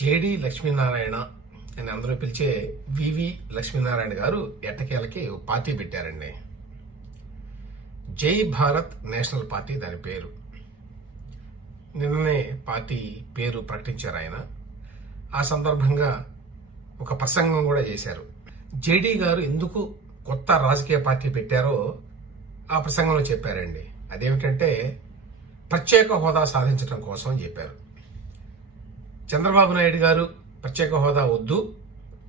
JD Lakshminarayana అని అందరూ పిలిచే వివి లక్ష్మీనారాయణ గారు ఎట్టకేలకి ఓ పార్టీ పెట్టారండి. జై భారత్ నేషనల్ పార్టీ దాని పేరు. నిన్ననే పార్టీ పేరు ప్రకటించారు ఆయన. ఆ సందర్భంగా ఒక ప్రసంగం కూడా చేశారు. జేడీ గారు ఎందుకు కొత్త రాజకీయ పార్టీ పెట్టారో ఆ ప్రసంగంలో చెప్పారండి. అదేమిటంటే ప్రత్యేక హోదా సాధించడం కోసం అని చెప్పారు. చంద్రబాబు నాయుడు గారు ప్రత్యేక హోదా వద్దు,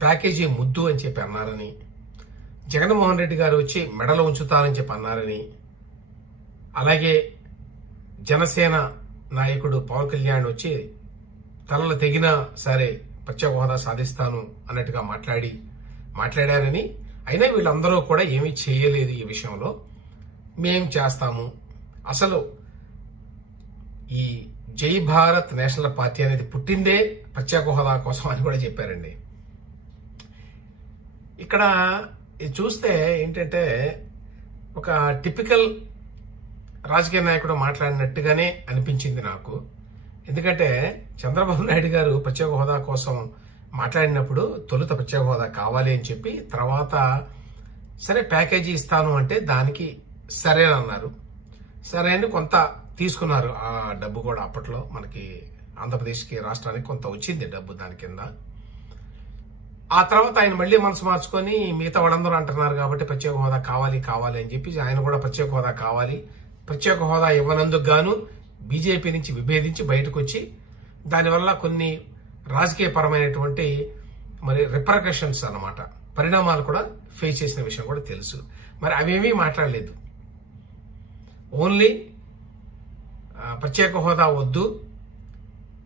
ప్యాకేజీ ముద్దు అని చెప్పి అన్నారని, జగన్మోహన్ రెడ్డి గారు వచ్చి మెడలో ఉంచుతారని చెప్పి అన్నారని, అలాగే జనసేన నాయకుడు పవన్ కళ్యాణ్ వచ్చి తలలు తెగినా సరే ప్రత్యేక హోదా సాధిస్తాను అన్నట్టుగా మాట్లాడారని, అయినా వీళ్ళందరూ కూడా ఏమీ చేయలేదు ఈ విషయంలో. మేం చేస్తాము, అసలు ఈ జై భారత్ నేషనల్ పార్టీ అనేది పుట్టిందే ప్రత్యేక హోదా కోసం అని కూడా చెప్పారండి. ఇక్కడ ఇది చూస్తే ఏంటంటే ఒక టిపికల్ రాజకీయ నాయకుడు మాట్లాడినట్టుగానే అనిపించింది నాకు. ఎందుకంటే చంద్రబాబు నాయుడు గారు ప్రత్యేక హోదా కోసం మాట్లాడినప్పుడు తొలుత ప్రత్యేక హోదా కావాలి అని చెప్పి, తర్వాత సరే ప్యాకేజీ ఇస్తాను అంటే దానికి సరే అన్నారు. సరే అని కొంత తీసుకున్నారు. ఆ డబ్బు కూడా అప్పట్లో మనకి ఆంధ్రప్రదేశ్కి రాష్ట్రానికి కొంత వచ్చింది డబ్బు దాని కింద. ఆ తర్వాత ఆయన మళ్ళీ మనసు మార్చుకొని మిగతా వాళ్ళందరూ అంటున్నారు కాబట్టి ప్రత్యేక హోదా కావాలి అని చెప్పి ఆయన కూడా ప్రత్యేక హోదా కావాలి, ప్రత్యేక హోదా ఇవ్వనందుకు గాను బీజేపీ నుంచి విభేదించి బయటకు వచ్చి దానివల్ల కొన్ని రాజకీయ పరమైనటువంటి మరి రిపర్కషన్స్ అన్నమాట, పరిణామాలు కూడా ఫేస్ చేసిన విషయం కూడా తెలుసు. మరి అవేమీ మాట్లాడలేదు. ఓన్లీ ప్రత్యేక హోదా వద్దు,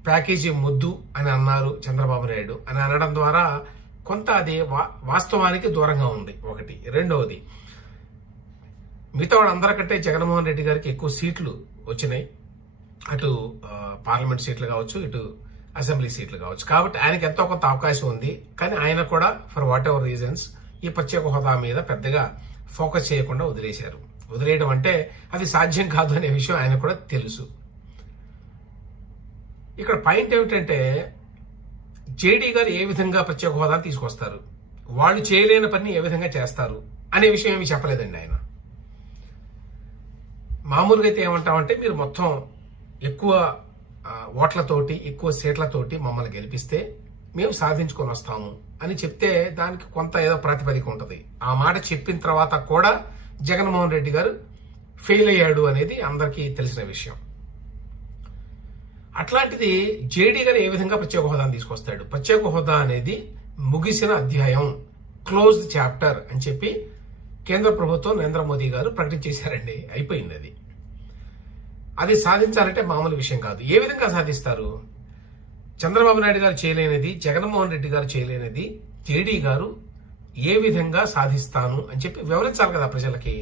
ప్యాకేజీ ముద్దు అని అన్నారు చంద్రబాబు నాయుడు అని అనడం ద్వారా కొంత అది వాస్తవానికి దూరంగా ఉంది. ఒకటి. రెండవది, మిగతా వాళ్ళందరికంటే జగన్మోహన్ రెడ్డి గారికి ఎక్కువ సీట్లు వచ్చినాయి. అటు పార్లమెంట్ సీట్లు కావచ్చు, ఇటు అసెంబ్లీ సీట్లు కావచ్చు. కాబట్టి ఆయనకి ఎంతో కొంత అవకాశం ఉంది. కానీ ఆయన కూడా ఫర్ వాట్ ఎవర్ రీజన్స్ ఈ ప్రత్యేక హోదా మీద పెద్దగా ఫోకస్ చేయకుండా వదిలేశారు. వదిలేయడం అంటే అది సాధ్యం కాదు అనే విషయం ఆయన కూడా తెలుసు. ఇక్కడ పాయింట్ ఏమిటంటే జేడీ గారు ఏ విధంగా ప్రత్యేక హోదా తీసుకొస్తారు, వాళ్ళు చేయలేని పని ఏ విధంగా చేస్తారు అనే విషయం ఏమి చెప్పలేదండి ఆయన. మామూలుగా అయితే ఏమంటామంటే మీరు మొత్తం ఎక్కువ ఓట్లతోటి ఎక్కువ సీట్లతోటి మమ్మల్ని గెలిపిస్తే మేము సాధించుకొని వస్తాము అని చెప్తే దానికి కొంత ఏదో ప్రాతిపదిక ఉంటుంది. ఆ మాట చెప్పిన తర్వాత కూడా జగన్మోహన్ రెడ్డి గారు ఫెయిల్ అయ్యాడు అనేది అందరికీ తెలిసిన విషయం. అట్లాంటిది జేడీ గారు ఏ విధంగా ప్రత్యేక హోదాను తీసుకొస్తాడు? ప్రత్యేక హోదా అనేది ముగిసిన అధ్యాయం, క్లోజ్డ్ చాప్టర్ అని చెప్పి కేంద్ర ప్రభుత్వం నరేంద్ర మోదీ గారు ప్రకటించేశారండి. అయిపోయింది అది. అది సాధించాలంటే మామూలు విషయం కాదు. ఏ విధంగా సాధిస్తారు? చంద్రబాబు నాయుడు గారు చేయలేనిది, జగన్మోహన్ రెడ్డి గారు చేయలేనిది జేడీ గారు ఏ విధంగా సాధిస్తాను అని చెప్పి వివరించాలి కదా ప్రజలకి.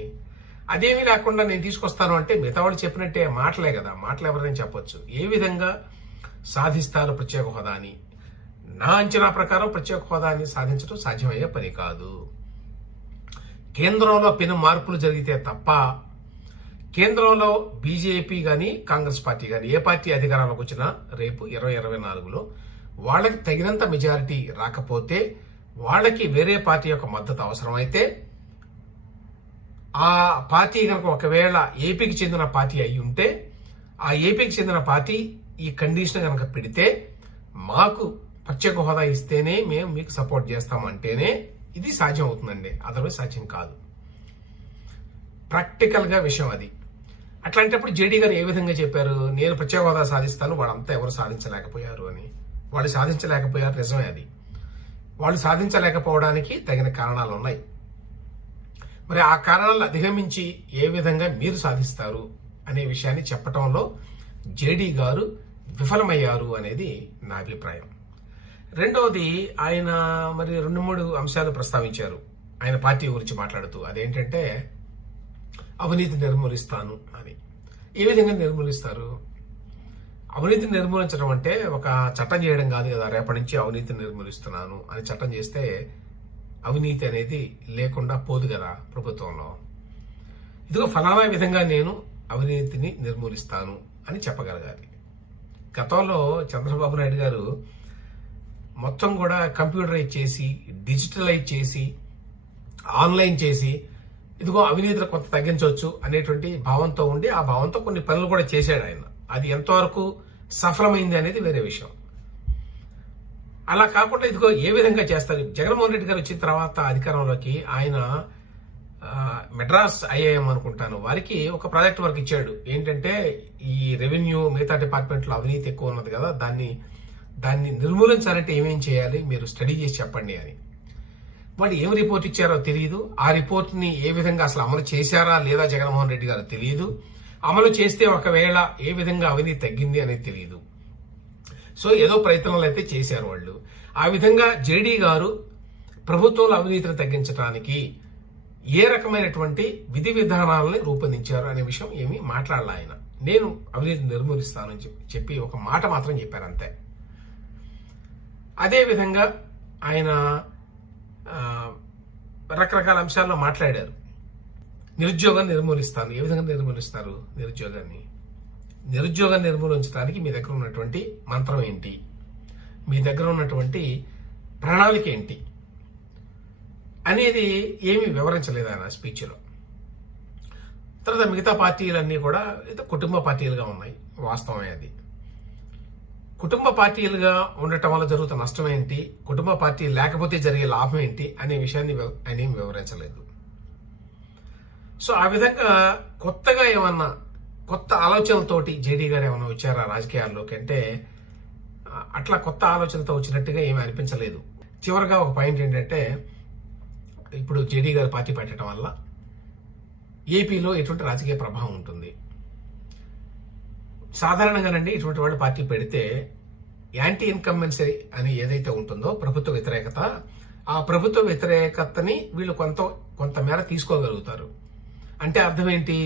అదేమీ లేకుండా నేను తీసుకొస్తాను అంటే మిగతా వాళ్ళు చెప్పినట్టే మాటలే కదా, మాటలు ఎవరైనా చెప్పొచ్చు. ఏ విధంగా సాధిస్తారు ప్రత్యేక హోదాని? నా అంచనా ప్రకారం ప్రత్యేక హోదాని సాధించడం సాధ్యమయ్యే పని కాదు. కేంద్రంలో పెను మార్పులు జరిగితే తప్ప, కేంద్రంలో బీజేపీ గాని కాంగ్రెస్ పార్టీ గాని ఏ పార్టీ అధికారంలోకి వచ్చినా రేపు 2024లో వాళ్ళకి తగినంత మెజారిటీ రాకపోతే, వాళ్ళకి వేరే పార్టీ యొక్క మద్దతు అవసరమైతే, ఆ పార్టీ కనుక ఒకవేళ ఏపీకి చెందిన పార్టీ అయి ఉంటే, ఆ ఏపీకి చెందిన పార్టీ ఈ కండిషన్ కనుక పెడితే మాకు ప్రత్యేక హోదా ఇస్తేనే మేము మీకు సపోర్ట్ చేస్తామంటేనే ఇది సాధ్యం అవుతుందండి. అదర్వైజ్ సాధ్యం కాదు. ప్రాక్టికల్ గా విషయం అది. అట్లాంటప్పుడు జేడీ గారు ఏ విధంగా చెప్పారు, నేను ప్రత్యేక హోదా సాధిస్తాను, వాళ్ళంతా ఎవరు సాధించలేకపోయారు అని. వాళ్ళు సాధించలేకపోయారు, నిజమే అది. వాళ్ళు సాధించలేకపోవడానికి తగిన కారణాలు ఉన్నాయి. మరి ఆ కారణాలను అధిగమించి ఏ విధంగా మీరు సాధిస్తారు అనే విషయాన్ని చెప్పటంలో జేడీ గారు విఫలమయ్యారు అనేది నా అభిప్రాయం. రెండవది, ఆయన మరి 2-3 అంశాలు ప్రస్తావించారు ఆయన పార్టీ గురించి మాట్లాడుతూ. అదేంటంటే అవినీతి నిర్మూలిస్తాను అని. ఏ విధంగా నిర్మూలిస్తారు? అవినీతిని నిర్మూలించడం అంటే ఒక చట్టం చేయడం కాదు కదా. రేపటి నుంచి అవినీతిని నిర్మూలిస్తున్నాను అని చట్టం చేస్తే అవినీతి అనేది లేకుండా పోదు కదా ప్రభుత్వంలో. ఇదిగో ఫలానా విధంగా నేను అవినీతిని నిర్మూలిస్తాను అని చెప్పగలగాలి. గతంలో చంద్రబాబు నాయుడు గారు మొత్తం కూడా కంప్యూటరైజ్ చేసి, డిజిటలైజ్ చేసి, ఆన్లైన్ చేసి, ఇదిగో అవినీతిని కొంత తగ్గించవచ్చు అనేటువంటి భావంతో ఉండి, ఆ భావంతో కొన్ని పనులు కూడా చేశాడు ఆయన. అది ఎంతవరకు సఫలమైంది అనేది వేరే విషయం. అలా కాకుండా ఇదిగో ఏ విధంగా చేస్తారు. జగన్మోహన్ రెడ్డి గారు వచ్చిన తర్వాత అధికారంలోకి ఆయన మెడ్రాస్ ఐఐఎం అనుకుంటాను, వారికి ఒక ప్రాజెక్ట్ వర్క్ ఇచ్చాడు. ఏంటంటే ఈ రెవెన్యూ మిగతా డిపార్ట్మెంట్లో అవినీతి ఎక్కువ ఉన్నది కదా, దాన్ని నిర్మూలించాలంటే ఏమేం చేయాలి మీరు స్టడీ చేసి చెప్పండి అని. వాళ్ళు ఏం రిపోర్ట్ ఇచ్చారో తెలియదు. ఆ రిపోర్ట్ ని ఏ విధంగా అసలు అమలు చేశారా లేదా జగన్మోహన్ రెడ్డి గారు తెలియదు. అమలు చేస్తే ఒకవేళ ఏ విధంగా అవినీతి తగ్గింది అనేది తెలియదు. సో ఏదో ప్రయత్నాలు అయితే చేశారు వాళ్ళు. ఆ విధంగా జేడీ గారు ప్రభుత్వంలో అవినీతిని తగ్గించడానికి ఏ రకమైనటువంటి విధి విధానాలని రూపొందించారు అనే విషయం ఏమీ మాట్లాడాల ఆయన. నేను అవినీతిని నిర్మూలిస్తానని చెప్పి ఒక మాట మాత్రం చెప్పారు అంతే. అదే విధంగా ఆయన రకరకాల అంశాల్లో మాట్లాడారు. నిరుద్యోగాన్ని నిర్మూలిస్తాను. ఏ విధంగా నిర్మూలిస్తారు నిరుద్యోగాన్ని నిర్మూలించడానికి మీ దగ్గర ఉన్నటువంటి మంత్రం ఏంటి, మీ దగ్గర ఉన్నటువంటి ప్రణాళిక ఏంటి అనేది ఏమీ వివరించలేదు ఆయన స్పీచ్లో. తర్వాత మిగతా పార్టీలన్నీ కూడా కుటుంబ పార్టీలుగా ఉన్నాయి. వాస్తవమే అది. కుటుంబ పార్టీలుగా ఉండటం వల్ల జరుగుతున్న నష్టం ఏంటి, కుటుంబ పార్టీ లేకపోతే జరిగే లాభం ఏంటి అనే విషయాన్ని ఆయన ఏం వివరించలేదు. సో ఆ విధంగా కొత్తగా ఏమన్నా కొత్త ఆలోచనలతోటి జేడీ గారు ఏమన్నా వచ్చారా రాజకీయాల్లోకి అంటే అట్లా కొత్త ఆలోచనతో వచ్చినట్టుగా ఏమీ అనిపించలేదు. చివరిగా ఒక పాయింట్ ఏంటంటే, ఇప్పుడు జేడీ గారు పార్టీ పెట్టడం వల్ల ఏపీలో ఎటువంటి రాజకీయ ప్రభావం ఉంటుంది. సాధారణంగానండి ఇటువంటి వాళ్ళు పార్టీ పెడితే యాంటీ ఇన్కంబెన్సీ అని ఏదైతే ఉంటుందో ప్రభుత్వ వ్యతిరేకత, ఆ ప్రభుత్వ వ్యతిరేకతని వీళ్ళు కొంతమేర తీసుకోగలుగుతారు. అంటే అర్థం ఏంటి,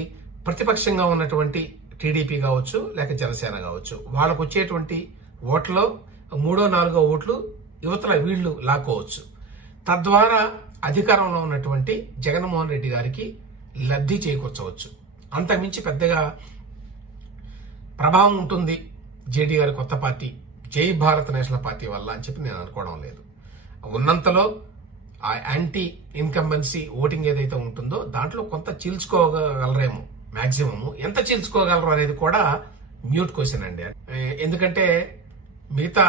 ప్రతిపక్షంగా ఉన్నటువంటి టీడీపీ కావచ్చు లేక జనసేన కావచ్చు, వాళ్ళకు వచ్చేటువంటి ఓట్లలో 3-4 ఓట్లు యువతల వీళ్ళు లాక్కోవచ్చు. తద్వారా అధికారంలో ఉన్నటువంటి జగన్మోహన్ రెడ్డి గారికి లబ్ధి చేకూర్చవచ్చు. అంతకుమించి పెద్దగా ప్రభావం ఉంటుంది జేడీ గారి కొత్త పార్టీ జై భారత్ నేషనల్ పార్టీ వల్ల అని చెప్పి నేను అనుకోవడం లేదు. ఉన్నంతలో ఆ యాంటీ ఇన్కంబెన్సీ ఓటింగ్ ఏదైతే ఉంటుందో దాంట్లో కొంత చీల్చుకోగలరేమో, మాక్సిమం ఎంత చీల్చుకోగలరు అనేది కూడా మ్యూట్ క్వశ్చన్ అండి. ఎందుకంటే మిగతా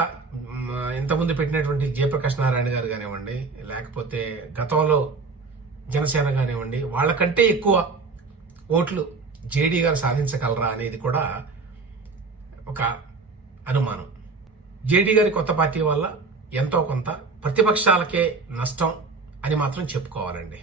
ఇంతకుముందు పెట్టినటువంటి జయప్రకాష్ నారాయణ గారు కానివ్వండి, లేకపోతే గతంలో జనసేన కానివ్వండి, వాళ్ళకంటే ఎక్కువ ఓట్లు జేడీ గారు సాధించగలరా అనేది కూడా ఒక అనుమానం. జేడీ గారి కొత్త పార్టీ వల్ల ఎంతో కొంత ప్రతిపక్షాలకే నష్టం అని మాత్రం చెప్పుకోవాలండి.